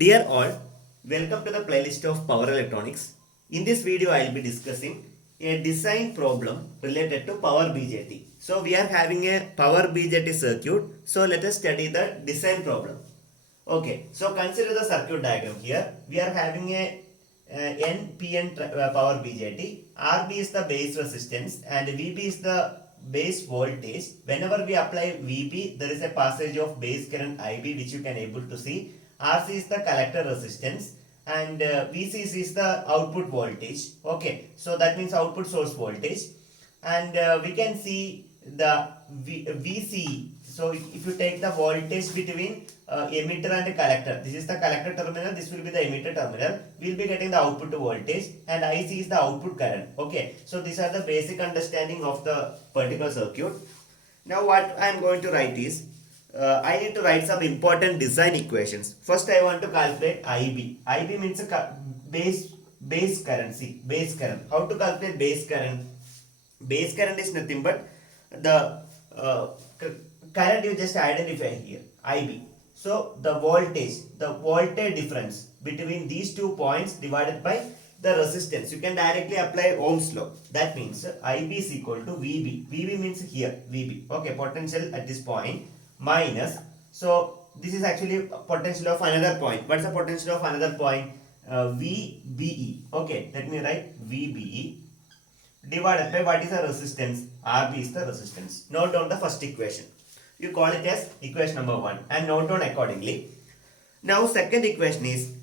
Dear all, welcome to the playlist of Power Electronics. In this video, I will be discussing a design problem related to power BJT. So we are having a power BJT circuit. So let us study the design problem. Okay, so consider the circuit diagram here. We are having a NPN power BJT. RB is the base resistance and VB is the base voltage. Whenever we apply VB, there is a passage of base current IB which you can able to see. RC is the collector resistance and VCC is the output voltage. Okay, so that means output source voltage, and we can see the VCE. So if you take the voltage between emitter and collector, this is the collector terminal, this will be the emitter terminal, we will be getting the output voltage, and IC is the output current. Okay, so these are the basic understanding of the particular circuit. Now what I am going to write is, I need to write some important design equations. First I want to calculate IB. IB means a base current. See, base current. How to calculate base current? Base current is nothing but the current you just identify here, IB. So the voltage difference between these 2 points divided by the resistance. You can directly apply Ohm's law. That means IB is equal to VB. VB means here VB. Okay, potential at this point minus. So this is actually potential of another point. What's the potential of another point? VBE. Okay, let me write VBE divided by what is the resistance? RB is the resistance. Note down the first equation. You call it as equation number 1 and note down accordingly. Now second equation is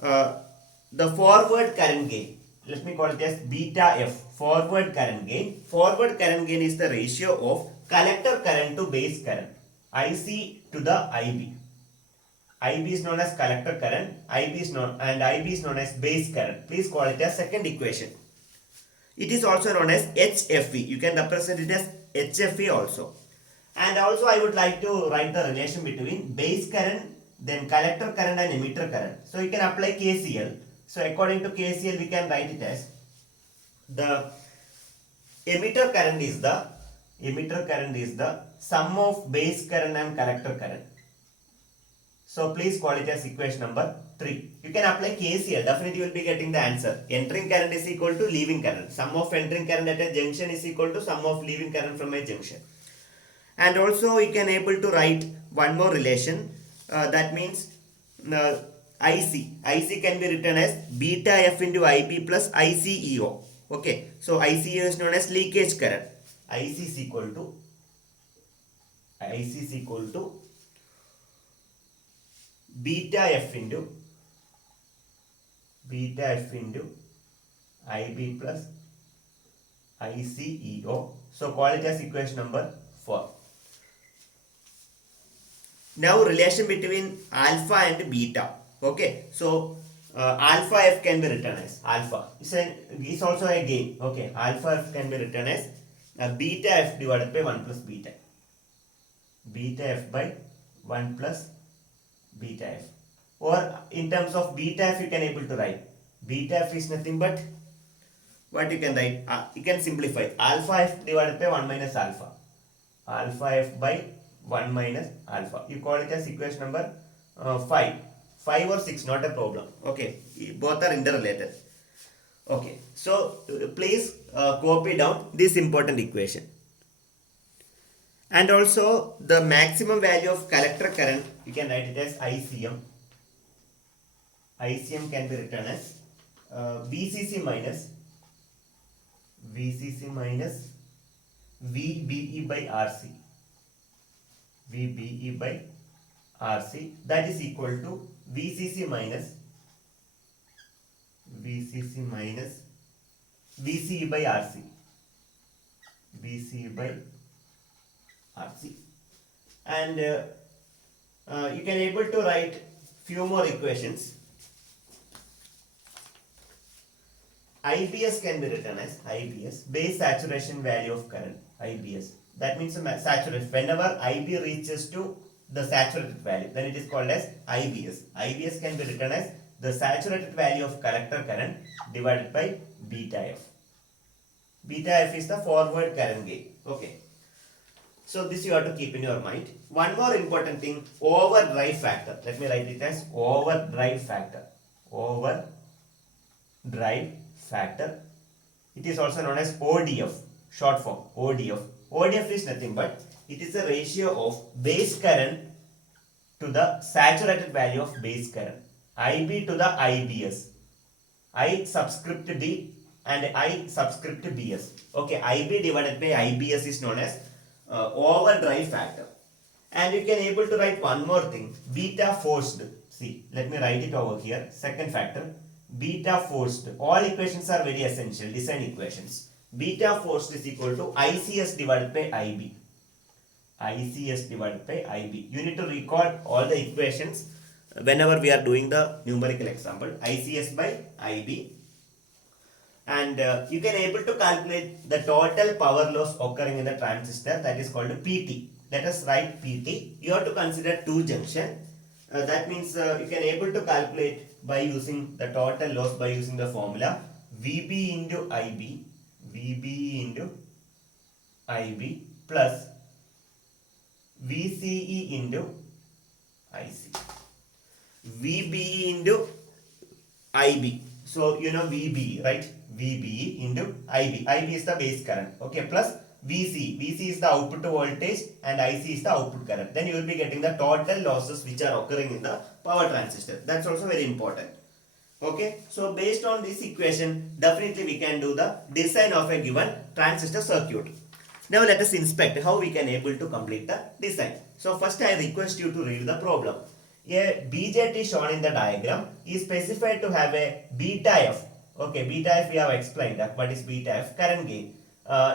the forward current gain. Let me call it as beta F. Forward current gain. Forward current gain is the ratio of collector current to base current. IC to the IB. IB is known as collector current, IB is known as base current. Please call it as second equation. It is also known as HFE. You can represent it as HFE also. And also I would like to write the relation between base current, then collector current and emitter current. So you can apply KCL. So according to KCL we can write it as the emitter current is the sum of base current and collector current. So please call it as equation number 3. You can apply KCL. Definitely you will be getting the answer. Entering current is equal to leaving current. Sum of entering current at a junction is equal to sum of leaving current from a junction. And also you can able to write one more relation. That means IC. IC can be written as beta F into IB plus ICEO. Okay. So ICEO is known as leakage current. IC is equal to beta F into IB plus ICEO. So call it as equation number 4. Now relation between alpha and beta. Okay, so alpha F can be written as alpha. It's also a gain. Okay, alpha F can be written as beta F divided by 1 plus beta. Beta F by 1 plus beta F. Or in terms of beta F you can able to write. Beta F is nothing but what you can write. You can simplify. Alpha F divided by 1 minus alpha. Alpha F by 1 minus alpha. You call it as equation number 5. 5 or 6, not a problem. Okay, both are interrelated. Okay, so please copy down this important equation. And also the maximum value of collector current, you can write it as ICM. ICM can be written as VCC minus VBE by RC. VBE by RC, that is equal to VCC minus VCE by RC. VCE by RC. And you can able to write few more equations. IBS can be written as base saturation value of current. IBS. That means saturation. Whenever IB reaches to the saturated value, then it is called as IBS. IBS can be written as the saturated value of collector current divided by beta F. Beta F is the forward current gain. Okay. So this you have to keep in your mind. One more important thing, overdrive factor. Let me write it as overdrive factor. Overdrive factor. It is also known as ODF, short form ODF. ODF is nothing but it is a ratio of base current to the saturated value of base current. IB to the IBS. I subscript B and I subscript BS. Okay, IB divided by IBS is known as overdrive factor. And you can able to write one more thing, beta forced. See, let me write it over here. Second factor, beta forced. All equations are very essential, design equations. Beta forced is equal to ICS divided by IB. ICS divided by IB. You need to recall all the equations whenever we are doing the numerical example. ICS by IB. And you can able to calculate the total power loss occurring in the transistor, that is called PT. Let us write PT. You have to consider two junction. That means you can able to calculate by using the total loss by using the formula VB into IB, VB into IB plus VCE into IC. VBE into IB. So you know VBE, right? VBE into IB. IB is the base current. Okay, plus VC. VC is the output voltage and IC is the output current. Then you will be getting the total losses which are occurring in the power transistor. That's also very important. Okay, so based on this equation, definitely we can do the design of a given transistor circuit. Now let us inspect how we can able to complete the design. So first I request you to read the problem. A BJT shown in the diagram is specified to have a beta f. Okay, beta f we have explained that. What is beta f? Current gain.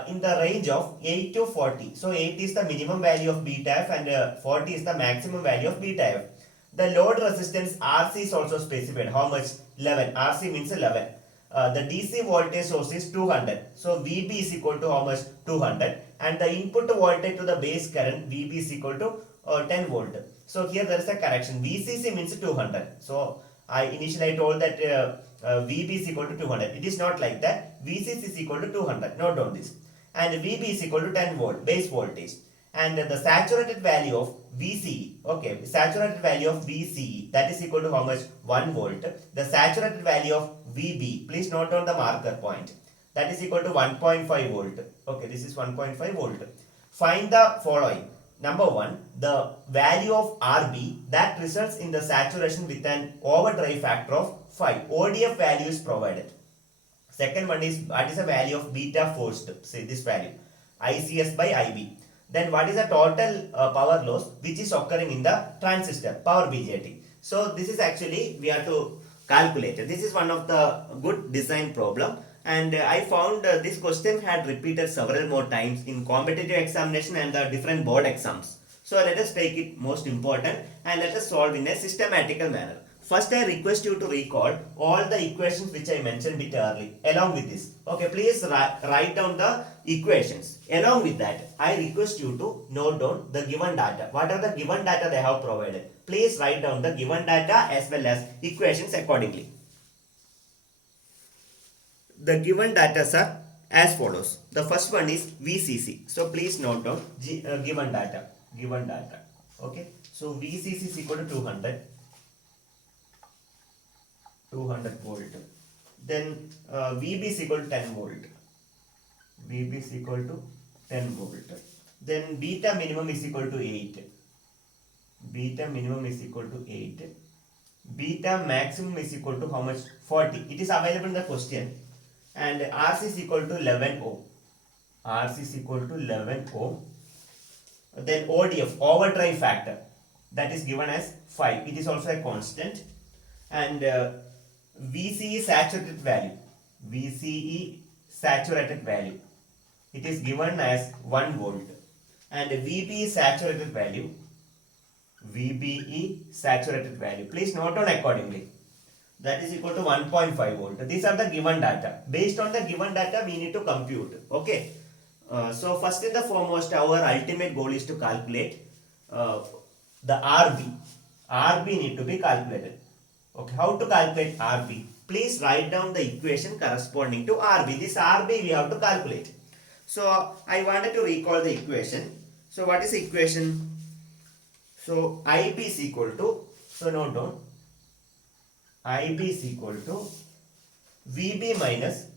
In the range of 8 to 40. So 8 is the minimum value of beta f and 40 is the maximum value of beta f. The load resistance RC is also specified. How much? 11. RC means 11. The DC voltage source is 200. So VB is equal to how much? 200. And the input voltage to the base current VB is equal to 10 volt. So here there is a correction. VCC means 200. So initially I told that VB is equal to 200. It is not like that. VCC is equal to 200. Note down this. And VB is equal to 10 volt base voltage. And the saturated value of VCE, okay, saturated value of VCE, that is equal to how much? 1 volt. The saturated value of VB, please note down the marker point, that is equal to 1.5 volt. Okay, this is 1.5 volt. Find the following. Number 1, the value of RB that results in the saturation with an overdrive factor of 5. ODF value is provided. Second one is, what is the value of beta forced? Say this value, ICS by IB. Then what is the total power loss which is occurring in the transistor, power BJT. So this is actually we have to calculate. This is one of the good design problem, and I found this question had repeated several more times in competitive examination and the different board exams. So let us take it most important and let us solve in a systematical manner. First, I request you to recall all the equations which I mentioned bit early along with this. Okay, please write down the equations. Along with that, I request you to note down the given data. What are the given data they have provided? Please write down the given data as well as equations accordingly. The given data are as follows. The first one is VCC. So please note down given data. Given data. Okay. So VCC is equal to 200 volt. Then VB is equal to 10 volt. VB is equal to 10 volt. Then beta minimum is equal to 8. Beta minimum is equal to 8. Beta maximum is equal to how much? 40. It is available in the question. And RC is equal to 11 ohm. RC is equal to 11 ohm. Then ODF, overdrive factor, that is given as 5. It is also a constant. And VCE saturated value. VCE saturated value. It is given as 1 volt. And VBE saturated value. VBE saturated value. Please note down accordingly. That is equal to 1.5 volt. These are the given data. Based on the given data, we need to compute. Okay. So first and the foremost, our ultimate goal is to calculate the RB. RB need to be calculated. Okay, how to calculate RB? Please write down the equation corresponding to RB. This RB we have to calculate. So I wanted to recall the equation. So what is the equation? So IB is equal to, so note down, IB is equal to VB minus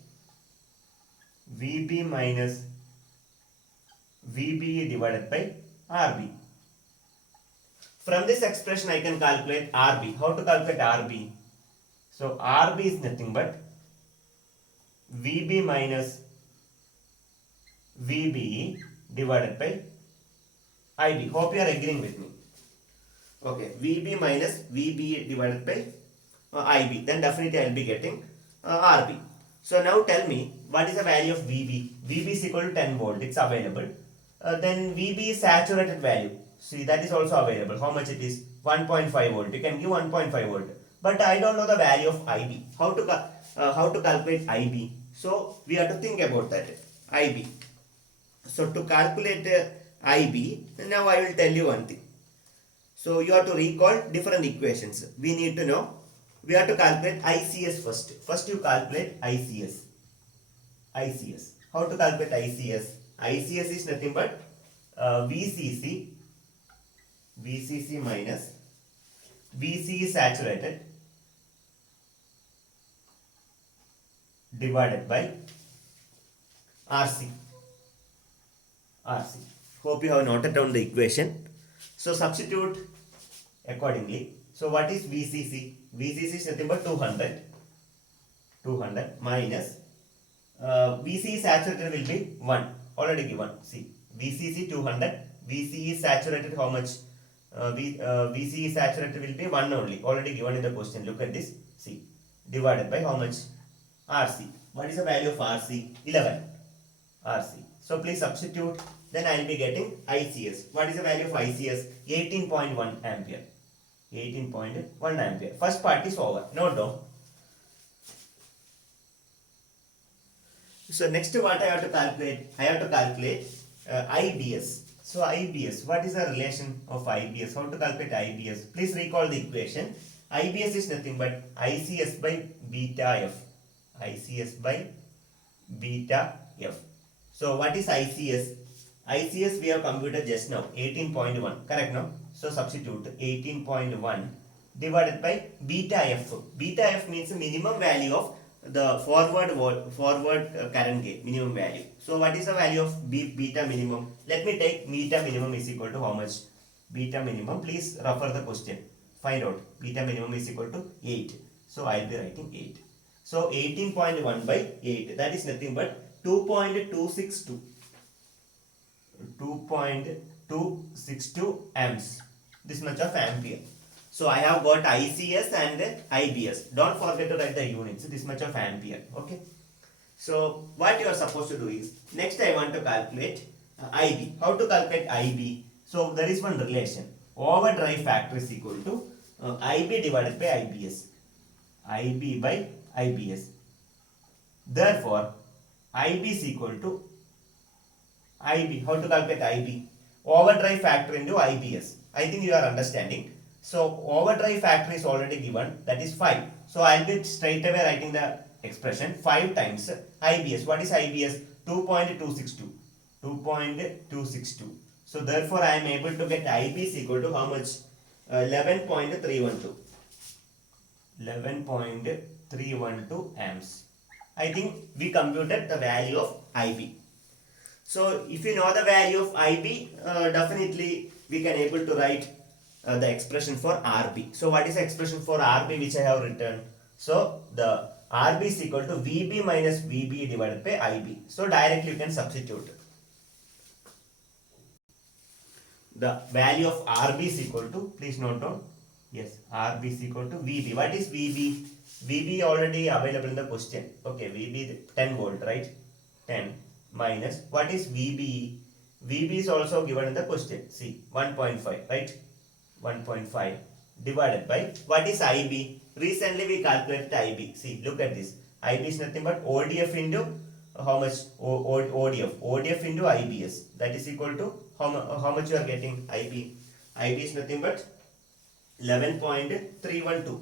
VBE divided by RB. From this expression I can calculate RB. How to calculate RB? So RB is nothing but VB minus VBE divided by IB. Hope you are agreeing with me. Okay, VB minus VBE divided by IB. Then definitely I will be getting RB. So now tell me, what is the value of VB? VB is equal to 10 volt. It's available. Then VB is saturated value. See, that is also available. How much it is? 1.5 volt. You can give 1.5 volt. But I don't know the value of IB. How to calculate IB? So we have to think about that. IB. So to calculate IB, now I will tell you one thing. So you have to recall different equations. We need to know. We have to calculate ICS first. First you calculate ICS. ICS. How to calculate ICS? ICS is nothing but VCC minus VCE saturated divided by RC. Hope you have noted down the equation. So substitute accordingly. So what is VCC? VCC is nothing but 200 minus VCE saturated will be 1. Already given. See, VCC 200. VCE saturated how much? VCE saturated will be 1 only. Already given in the question. Look at this. See, divided by how much? RC. What is the value of RC? 11. RC. So please substitute. Then I will be getting ICS. What is the value of ICS? 18.1 ampere. 18.1 ampere. First part is over. Note down. So next what I have to calculate? I have to calculate IBS. So IBS, what is the relation of IBS? How to calculate IBS? Please recall the equation. IBS is nothing but ICS by beta F. ICS by beta F. So what is ICS? ICS we have computed just now, 18.1, correct now? So substitute 18.1 divided by beta F. Beta F means the minimum value of the forward current gate, minimum value. So what is the value of beta minimum? Let me take beta minimum is equal to how much? Beta minimum, please refer the question. Find out. Beta minimum is equal to 8. So I will be writing 8. So 18.1 by 8, that is nothing but 2.262. 2.262 amps. This much of ampere. So I have got ICS and IBS. Don't forget to write the units. This much of ampere. Okay. So what you are supposed to do is, next I want to calculate IB. How to calculate IB? So there is one relation. Overdrive factor is equal to IB divided by IBS. IB by IBS. Therefore, IB is equal to IB. How to calculate IB? Overdrive factor into IBS. I think you are understanding. So overdrive factor is already given, that is 5. So I will be straight away writing the expression 5 times IBS. What is IBS? 2.262. 2.262. So therefore I am able to get IB is equal to how much? 11.312. 11.312 amps. I think we computed the value of IB. So if you know the value of IB, definitely we can able to write the expression for RB. So what is the expression for RB which I have written? So the RB is equal to VB minus VB divided by IB. So directly you can substitute. The value of RB is equal to, please note down. Yes, RB is equal to VB. What is VB? VB already available in the question. Okay, VB 10 volt, right? 10 minus, what is VB? VB is also given in the question. See, 1.5, right? 1.5 divided by, what is IB? Recently we calculated IB. See, look at this. IB is nothing but ODF into how much? ODF. ODF into IBS. That is equal to how much you are getting? IB. IB is nothing but 11.312.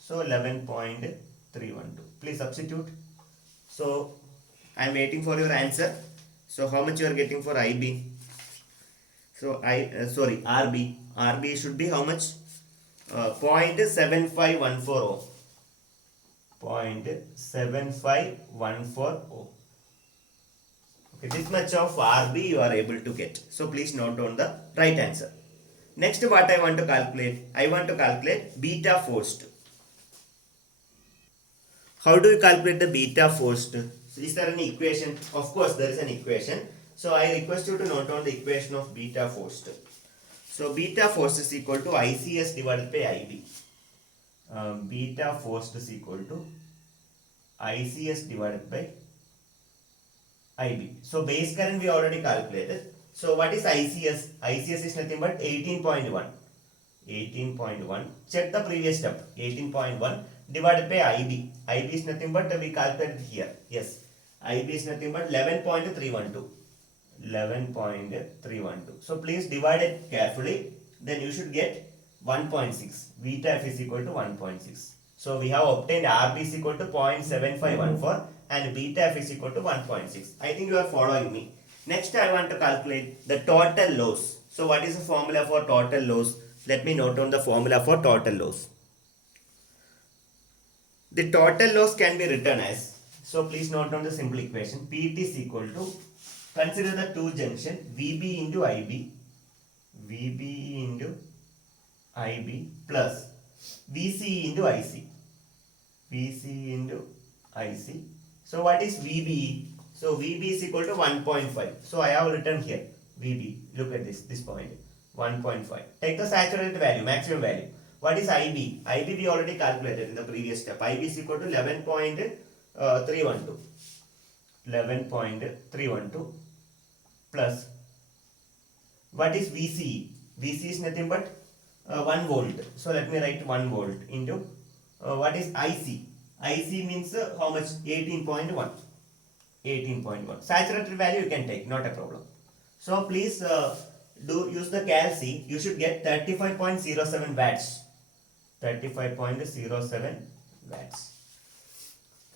So 11.312. Please substitute. So I am waiting for your answer. So how much you are getting for IB? So RB should be how much? 0.7514 0.7514. Okay, this much of RB you are able to get. So please note down the right answer. Next, what I want to calculate? I want to calculate beta forced. How do you calculate the beta forced? So is there an equation? Of course, there is an equation. So I request you to note down the equation of beta forced. So beta forced is equal to ICS divided by IB. Beta forced is equal to ICS divided by IB. So base current we already calculated. So what is ICS? ICS is nothing but 18.1. 18.1. Check the previous step. 18.1 divided by IB. IB is nothing but we calculated here. Yes. IB is nothing but 11.312. 11.312. So please divide it carefully. Then you should get 1.6. Beta F is equal to 1.6. So we have obtained RB is equal to 0.7514 and beta F is equal to 1.6. I think you are following me. Next I want to calculate the total loss. So what is the formula for total loss? Let me note down the formula for total loss. The total loss can be written as, so please note down the simple equation. PT is equal to, consider the two junction VB into IB, VB into IB plus VC into IC, VC into IC. So what is VB? So VB is equal to 1.5. So I have written here VB. Look at this point. 1.5. Take the saturated value, maximum value. What is IB? IB we already calculated in the previous step. IB is equal to 11.312. 11.312 plus what is VC? VC is nothing but 1 volt. So let me write 1 volt into what is IC? IC means how much? 18.1. 18.1. Saturated value you can take, not a problem. So please use the Cal C. You should get 35.07 watts. 35.07 watts.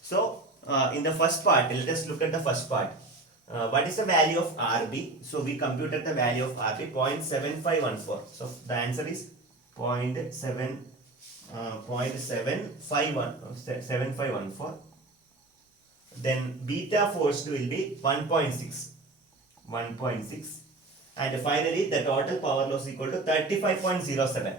So in the first part, let us look at the first part. What is the value of RB? So we computed the value of RB 0.7514. So the answer is 0.7514. Then beta forced will be 1.6. 1.6. And finally the total power loss equal to 35.07.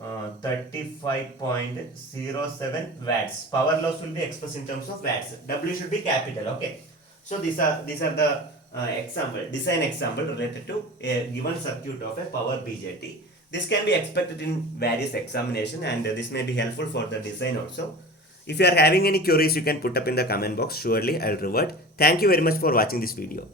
35.07 watts. Power loss will be expressed in terms of watts. W should be capital. Okay. So these are the design example related to a given circuit of a power BJT. This can be expected in various examination and this may be helpful for the design also. If you are having any queries, you can put up in the comment box. Surely I'll revert. Thank you very much for watching this video.